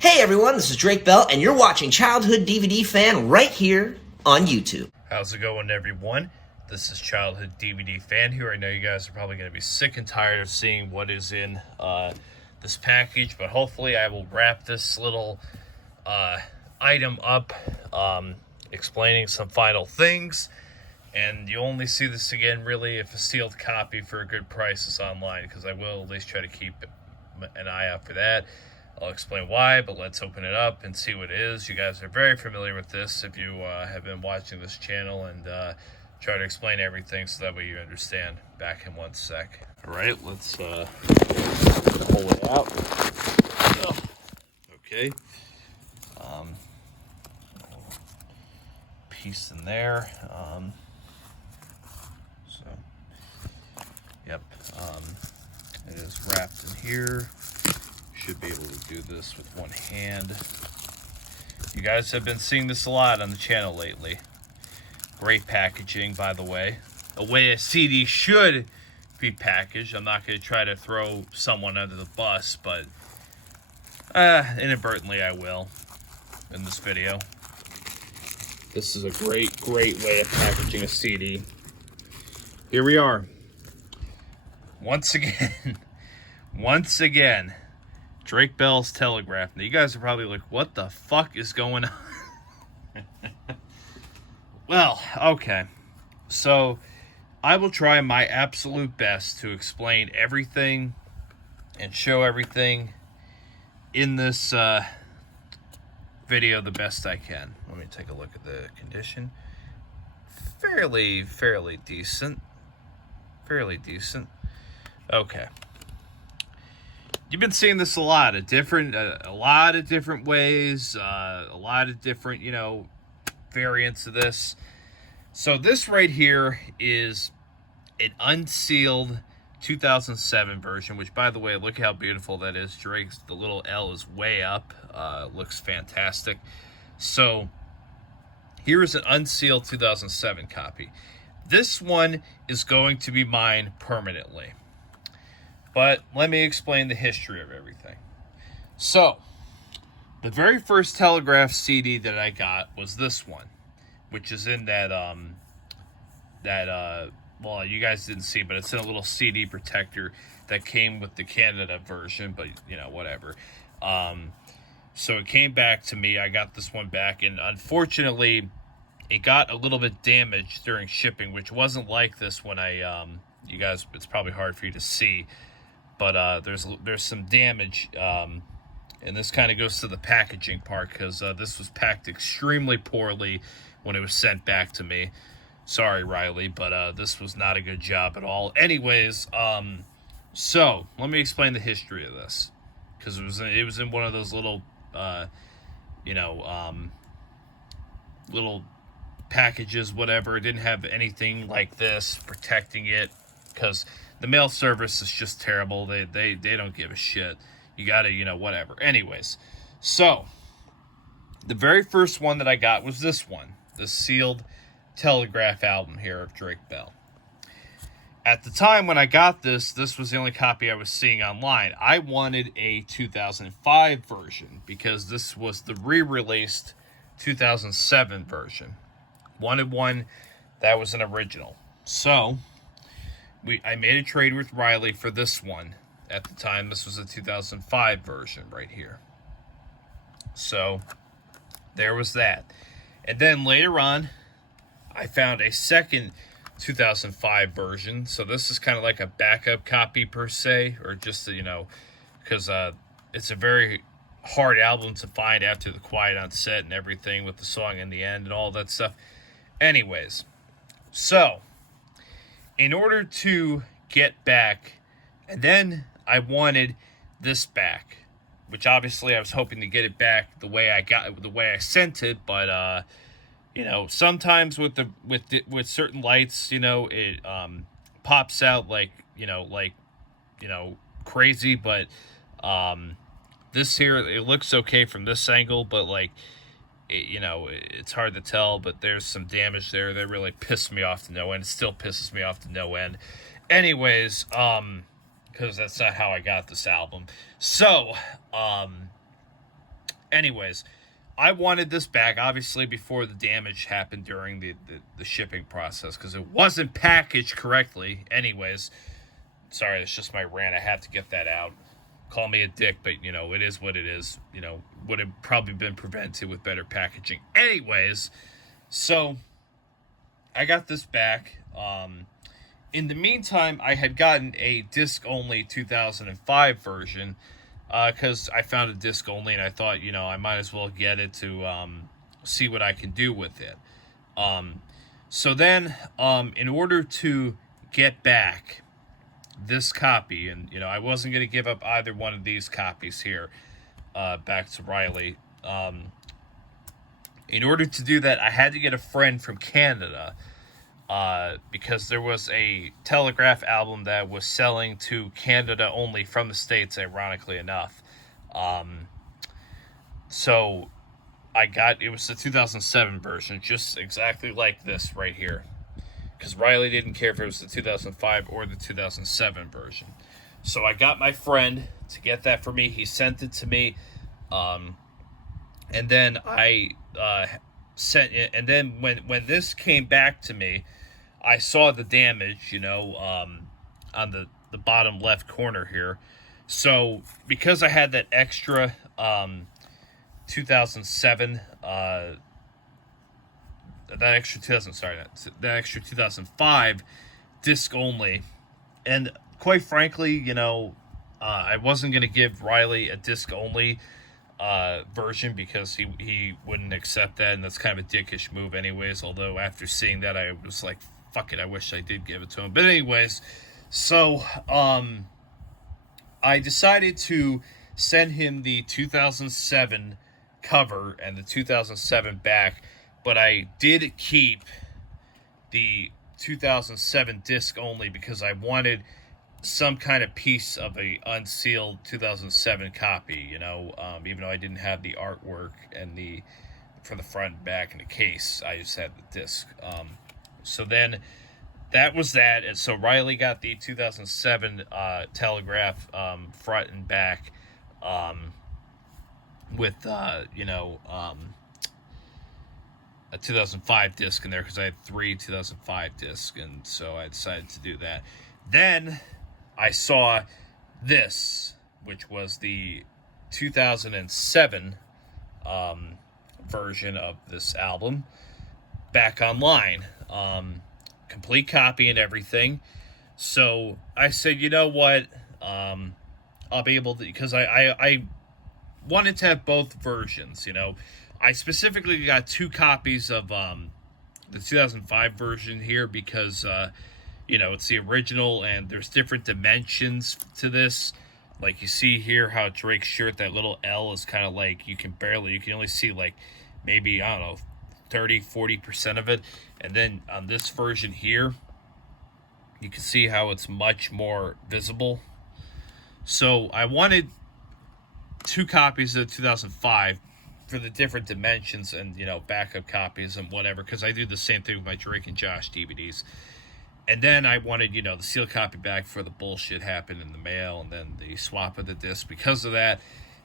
Hey everyone, this is Drake Bell, and you're watching Childhood DVD Fan right here on YouTube. How's it going, everyone? This is Childhood DVD Fan here. I know you guys are probably going to be sick and tired of seeing what is in this package, but hopefully I will wrap this little item up, explaining some final things. And you only see this again, really, if a sealed copy for a good price is online, because I will at least try to keep an eye out for that. I'll explain why, but let's open it up and see what it is. You guys are very familiar with this if you have been watching this channel, and try to explain everything so that way you understand. Back in one sec. All right, let's pull it out. Oh, okay. Piece in there. Yep. It is wrapped in here. Should be able to do this with one hand. You guys have been seeing this a lot on the channel lately. Great packaging, by the way. A way a CD should be packaged. I'm not going to try to throw someone under the bus, but inadvertently I will in this video. This is a great way of packaging a CD. Here we are. Once again, Drake Bell's Telegraph. Now, you guys are probably like, what the fuck is going on? Well, okay. So, I will try my absolute best to explain everything and show everything in this video the best I can. Let me take a look at the condition. Fairly decent. Fairly decent. Okay. You've been seeing this a lot of different ways, a lot of different, variants of this. So this right here is an unsealed 2007 version, which, by the way, look how beautiful that is. Drake's, the little L is way up. Looks fantastic. So here is an unsealed 2007 copy. This one is going to be mine permanently. But let me explain the history of everything. So, the very first Telegraph CD that I got was this one, which is in that, well, you guys didn't see, but it's in a little CD protector that came with the Canada version, but, whatever. So it came back to me. I got this one back, and unfortunately, it got a little bit damaged during shipping, which wasn't like this when I, you guys, it's probably hard for you to see. But there's some damage, and this kind of goes to the packaging part, because this was packed extremely poorly when it was sent back to me. Sorry, Riley, but this was not a good job at all. Anyways, so let me explain the history of this, because it was in one of those little, little packages, whatever. It didn't have anything like this protecting it, because the mail service is just terrible. They don't give a shit. You gotta, whatever. Anyways, so the very first one that I got was this one, the sealed Telegraph album here of Drake Bell. At the time when I got this was the only copy I was seeing online. I wanted a 2005 version because this was the re-released 2007 version. Wanted one that was an original. So I made a trade with Riley for this one. At the time, this was a 2005 version right here. So there was that. And then later on, I found a second 2005 version. So this is kind of like a backup copy per se, or just, because it's a very hard album to find after the Quiet on Set and everything with the song in the end and all that stuff. Anyways, so in order to get back, and then I wanted this back, which obviously I was hoping to get it back the way I sent it, but sometimes with certain lights, it pops out like crazy, but this here, it looks okay from this angle, but it's hard to tell, but there's some damage there that really pissed me off to no end. It still pisses me off to no end. Anyways, because that's not how I got this album. So, Anyways, I wanted this back, obviously, before the damage happened during the shipping process, because it wasn't packaged correctly. Anyways, sorry, it's just my rant. I have to get that out. Call me a dick, but, you know, it is what it is. You know, would have probably been prevented with better packaging. Anyways, so I got this back. In the meantime, I had gotten a disc-only 2005 version, because I found a disc only, and I thought, you know, I might as well get it to see what I can do with it. So then, in order to get back this copy, and, you know, I wasn't going to give up either one of these copies here back to Riley. In order to do that, I had to get a friend from Canada, because there was a Telegraph album that was selling to Canada only from the States, ironically enough. So it was the 2007 version, just exactly like this right here. Because Riley didn't care if it was the 2005 or the 2007 version. So I got my friend to get that for me. He sent it to me. And then I sent it. And then when this came back to me, I saw the damage, you know, on the bottom left corner here. So because I had that extra 2007, that extra 2005 disc only, and quite frankly, you know, I wasn't going to give Riley a disc only version, because he wouldn't accept that, and that's kind of a dickish move anyways, although after seeing that I was like, fuck it, I wish I did give it to him. But anyways, so I decided to send him the 2007 cover and the 2007 back, but I did keep the 2007 disc only, because I wanted some kind of piece of a unsealed 2007 copy, you know, even though I didn't have the artwork and for the front and back and the case, I just had the disc. So then that was that, and so Riley got the 2007 Telegraph front and back, with you know, a 2005 disc in there, because I had 3 2005 discs, and so I decided to do that. Then I saw this, which was the 2007 version of this album back online, complete copy and everything. So I said, you know what, I'll be able to, because I wanted to have both versions, you know. I specifically got 2 copies of the 2005 version here because, you know, it's the original, and there's different dimensions to this. Like you see here how Drake's shirt, that little L is kind of like, you can only see like maybe, I don't know, 30-40% of it. And then on this version here, you can see how it's much more visible. So I wanted 2 copies of 2005 for the different dimensions and, you know, backup copies and whatever, because I do the same thing with my Drake and Josh DVDs. And then I wanted, you know, the sealed copy back for the bullshit happened in the mail, and then the swap of the disc because of that.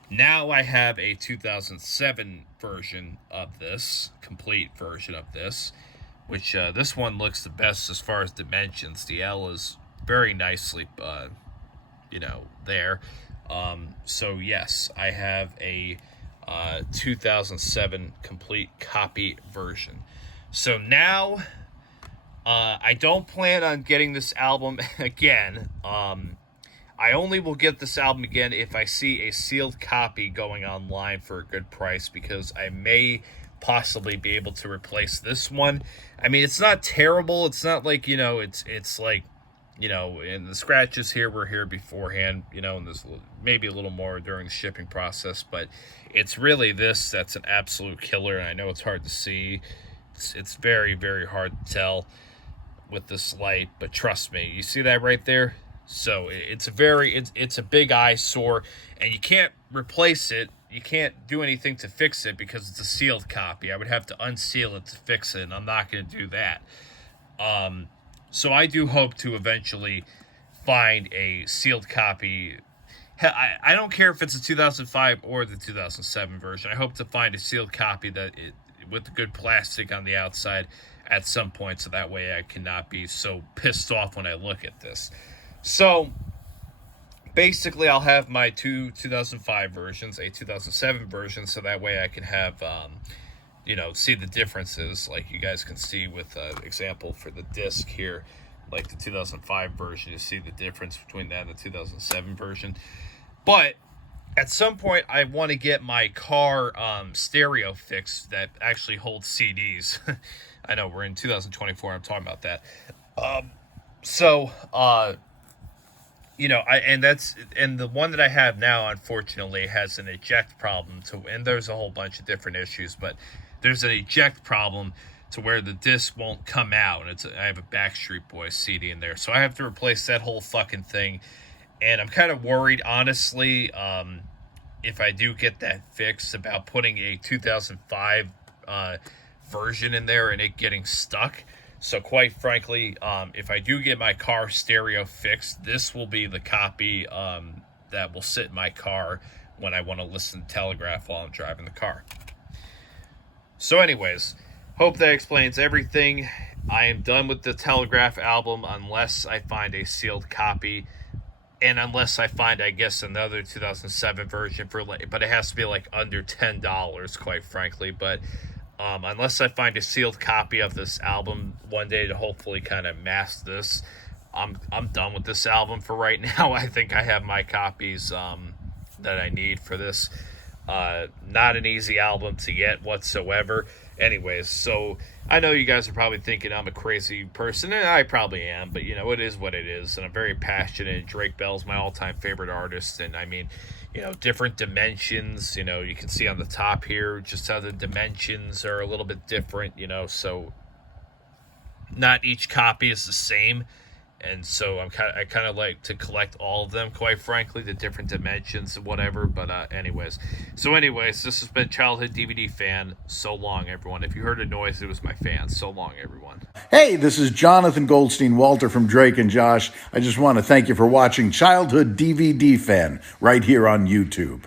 Now I have a 2007 version of this, complete version of this, which this one looks the best as far as dimensions. The L is very nicely, you know, there. So yes, I have a 2007 complete copy version. So now I don't plan on getting this album again. I only will get this album again if I see a sealed copy going online for a good price, because I may possibly be able to replace this one. I mean, it's not terrible. It's not like, you know, it's like, you know, and the scratches here were here beforehand, you know, and there's maybe a little more during the shipping process, but it's really this that's an absolute killer. And I know it's hard to see. It's very, very hard to tell with this light, but trust me, you see that right there? So it's a big eyesore, and you can't replace it. You can't do anything to fix it because it's a sealed copy. I would have to unseal it to fix it, and I'm not going to do that. So I do hope to eventually find a sealed copy I don't care if it's a 2005 or the 2007 version. I hope to find a sealed copy with good plastic on the outside at some point, so that way I cannot be so pissed off when I look at this. So basically, I'll have my two 2005 versions, a 2007 version, so that way I can have see the differences, like you guys can see with example for the disc here, like the 2005 version, you see the difference between that and the 2007 version. But at some point, I want to get my car stereo fixed that actually holds CDs. I know we're in 2024. I'm talking about that. And the one that I have now, unfortunately, has an eject problem. And there's a whole bunch of different issues, but there's an eject problem to where the disc won't come out. I have a Backstreet Boys CD in there, so I have to replace that whole fucking thing. And I'm kind of worried, honestly, if I do get that fixed, about putting a 2005 version in there and it getting stuck. So quite frankly, if I do get my car stereo fixed, this will be the copy that will sit in my car when I want to listen to Telegraph while I'm driving the car. So anyways, hope that explains everything. I am done with the Telegraph album unless I find a sealed copy. And unless I find, I guess, another 2007 version but it has to be like under $10, quite frankly. But unless I find a sealed copy of this album one day to hopefully kind of mask this, I'm done with this album for right now. I think I have my copies that I need for this. Not an easy album to get whatsoever. Anyways, so I know you guys are probably thinking I'm a crazy person, and I probably am, but it is what it is, and I'm very passionate. Drake Bell's my all-time favorite artist, and I mean, different dimensions, you can see on the top here just how the dimensions are a little bit different, so not each copy is the same. And so I kind of like to collect all of them, quite frankly, the different dimensions and whatever. But anyways, this has been Childhood DVD Fan. So long, everyone. If you heard a noise, it was my fan. So long, everyone. Hey, this is Jonathan Goldstein Walter from Drake and Josh. I just want to thank you for watching Childhood DVD Fan right here on YouTube.